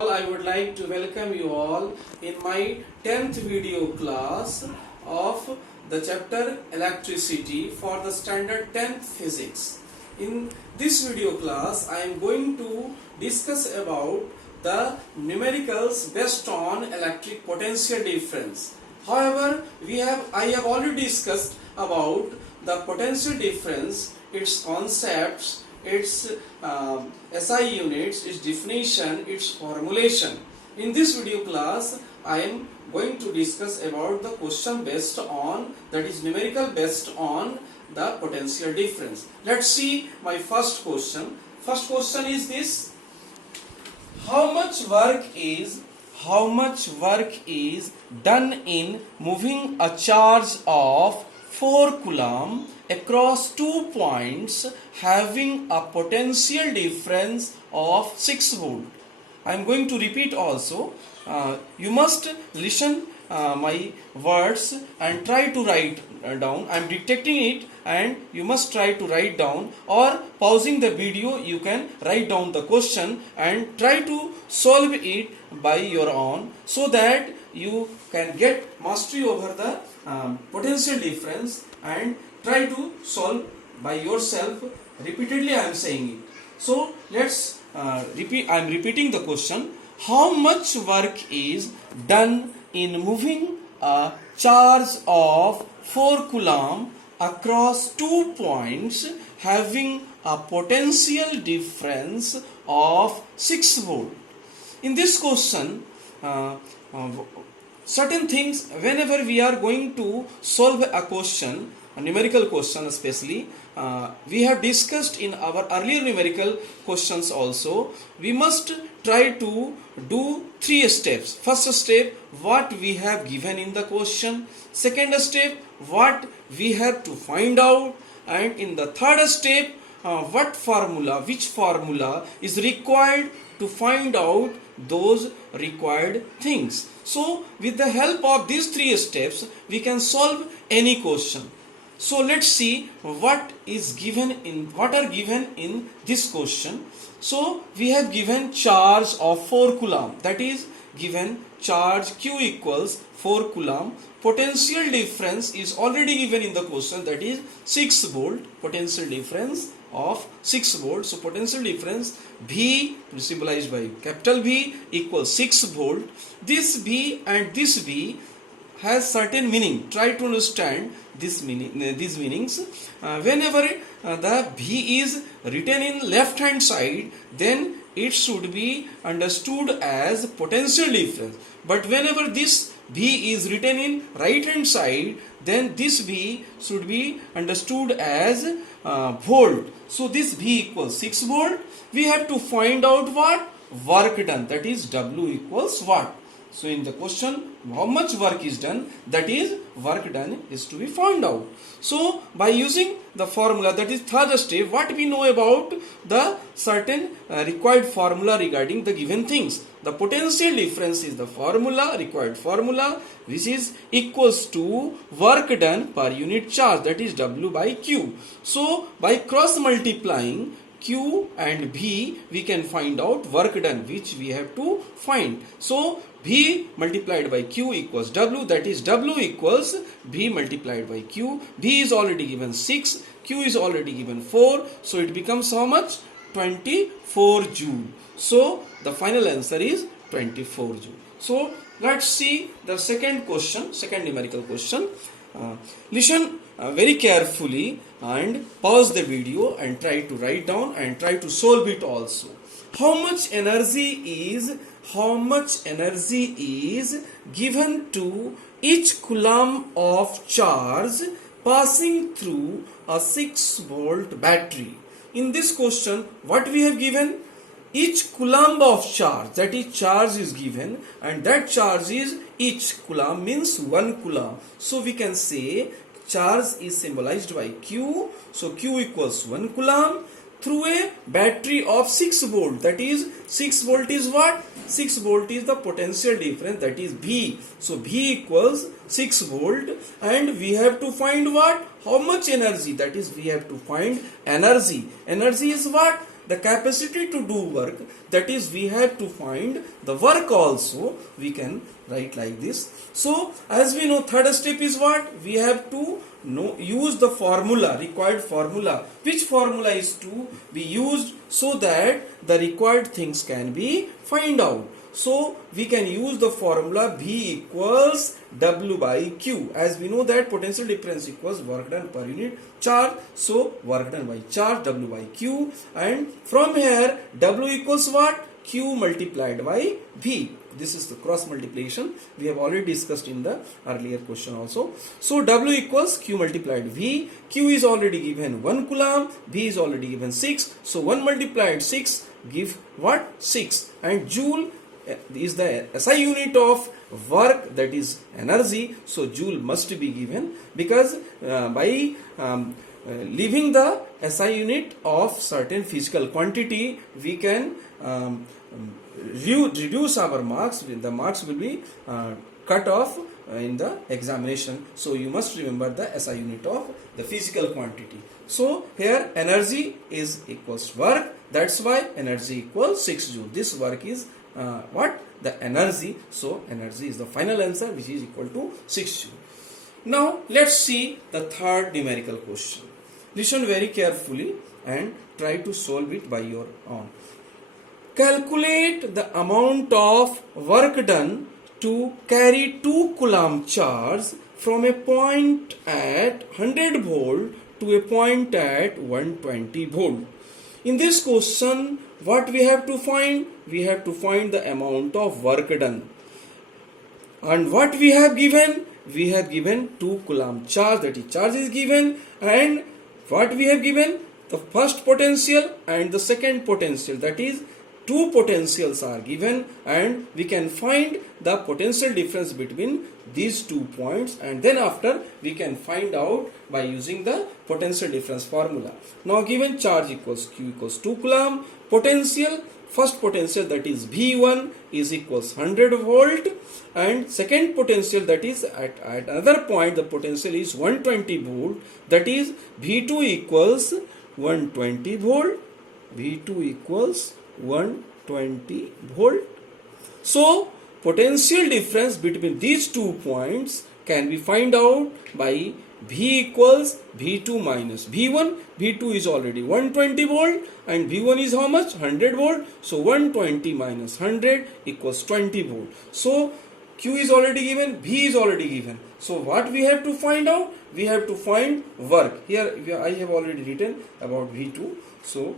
I would like to welcome you all in my 10th video class of the chapter electricity for the standard 10th physics. In this video class I am going to discuss about the numericals based on electric potential difference. However, I have already discussed about the potential difference, its concepts, its SI units, its definition, its formulation. In this video class, I am going to discuss about the question based on, that is numerical based on the potential difference. Let's see my first question. First question is this: how much work is done in moving a charge of 4 coulomb across 2 points having a potential difference of 6 volt. I am going to repeat also. You must listen my words and try to write down. I am dictating it and you must try to write down, or pausing the video you can write down the question and try to solve it by your own, so that you can get mastery over the potential difference and try to solve by yourself. Repeatedly I am saying it. So let's repeat. I am repeating the question. How much work is done in moving a charge of 4 coulomb across 2 points having a potential difference of 6 volt? In this question, certain things, whenever we are going to solve a question, a numerical question especially, we have discussed in our earlier numerical questions also, we must try to do 3 steps. First step, what we have given in the question. Second step, what we have to find out. And in the third step, which formula is required to find out those required things. So with the help of these 3 steps, we can solve any question. So let's see what are given in this question. So we have given charge of 4 coulomb, that is given charge Q equals 4 coulomb. Potential difference is already given in the question, that is 6 volt. Potential difference of 6 volt. So potential difference V, symbolized by capital V, equals 6 volt. This V and this V has certain meaning. Try to understand these meanings. Whenever the V is written in left hand side, then it should be understood as potential difference. But whenever this V is written in right hand side, then this V should be understood as volt. So this V equals 6 volt. We have to find out what? Work done, that is W equals what? So in the question, how much work is done, that is work done is to be found out. So by using the formula, that is third step, what we know about the certain required formula regarding the given things. The potential difference is the required formula, which is equals to work done per unit charge, that is W by Q. So by cross multiplying Q and V, we can find out work done, which we have to find. So V multiplied by Q equals W, that is W equals V multiplied by Q. V is already given 6, Q is already given 4, so it becomes how much? 24 joule. So the final answer is 24 joule. So let's see the second question, second numerical question. Listen very carefully and pause the video and try to write down and try to solve it also. How much energy is given to each coulomb of charge passing through a 6 volt battery? In this question, what we have given? Each coulomb of charge, that is charge is given, and that charge is, each coulomb means 1 coulomb. So we can say charge is symbolized by Q. So Q equals 1 coulomb through a battery of 6 volt, that is 6 volt is what? 6 volt is the potential difference, that is V. So V equals 6 volt, and we have to find what? How much energy, that is we have to find energy. Energy is what? The capacity to do work. that is we have to find the work also. We can write like this. So as we know, third step is what? We have to use the formula, required formula. Which formula is to be used so that the required things can be find out? So we can use the formula V equals W by Q. As we know that potential difference equals work done per unit charge. So work done by charge, W by Q. And from here W equals what? Q multiplied by V. This is the cross multiplication. We have already discussed in the earlier question also. So W equals Q multiplied V. Q is already given 1 coulomb. V is already given 6. So 1 multiplied 6 give what? 6. And Joule is the SI unit of work, that is energy. So Joule must be given, because by leaving the SI unit of certain physical quantity, we can reduce our marks. The marks will be cut off in the examination. So you must remember the SI unit of the physical quantity. So here energy is equals work. That's why energy equals 6 joule. This work is what? The energy. So energy is the final answer, which is equal to 6 joule. Now let's see the third numerical question. Listen very carefully and try to solve it by your own. Calculate the amount of work done to carry 2 coulomb charge from a point at 100 volt to a point at 120 volt. In this question, what we have to find? We have to find the amount of work done. And what we have given? We have given 2 coulomb charge, that is charge is given. And what we have given? The first potential and the second potential, that is 2 potentials are given, and we can find the potential difference between these 2 points, and then after we can find out by using the potential difference formula. Now given charge equals Q equals 2 coulomb, potential, first potential, that is V1 is equals 100 volt, and second potential, that is at another point the potential is 120 volt, that is V2 equals 120 volt, V2 equals 120 volt. So potential difference between these 2 points can be find out by V equals V2 minus V1. V2 is already 120 volt and V1 is how much? 100 volt. So 120 minus 100 equals 20 volt. So Q is already given, V is already given. So what we have to find out? We have to find work. Here I have already written about V2. So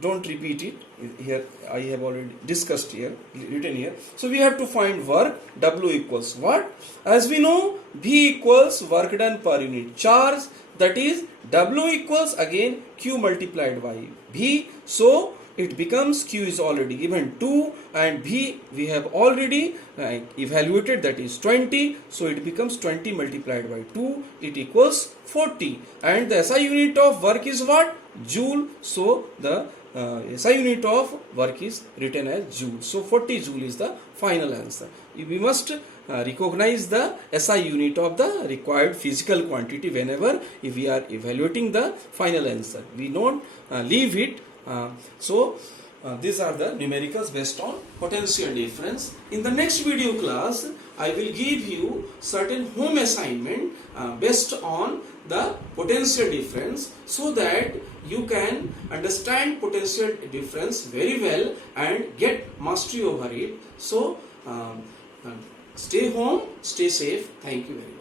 don't repeat it. Here I have already discussed here, written here. So we have to find work. W equals what? As we know, V equals work done per unit charge. That is W equals again Q multiplied by V. So it becomes Q is already given 2 and V we have already evaluated, that is 20. So it becomes 20 multiplied by 2. It equals 40. And the SI unit of work is what? Joule. So the SI unit of work is written as joule. So 40 joule is the final answer. We must recognize the SI unit of the required physical quantity whenever if we are evaluating the final answer. We don't leave it. These are the numericals based on potential difference. In the next video class, I will give you certain home assignment based on the potential difference, so that you can understand potential difference very well and get mastery over it. So stay home, stay safe. Thank you very much.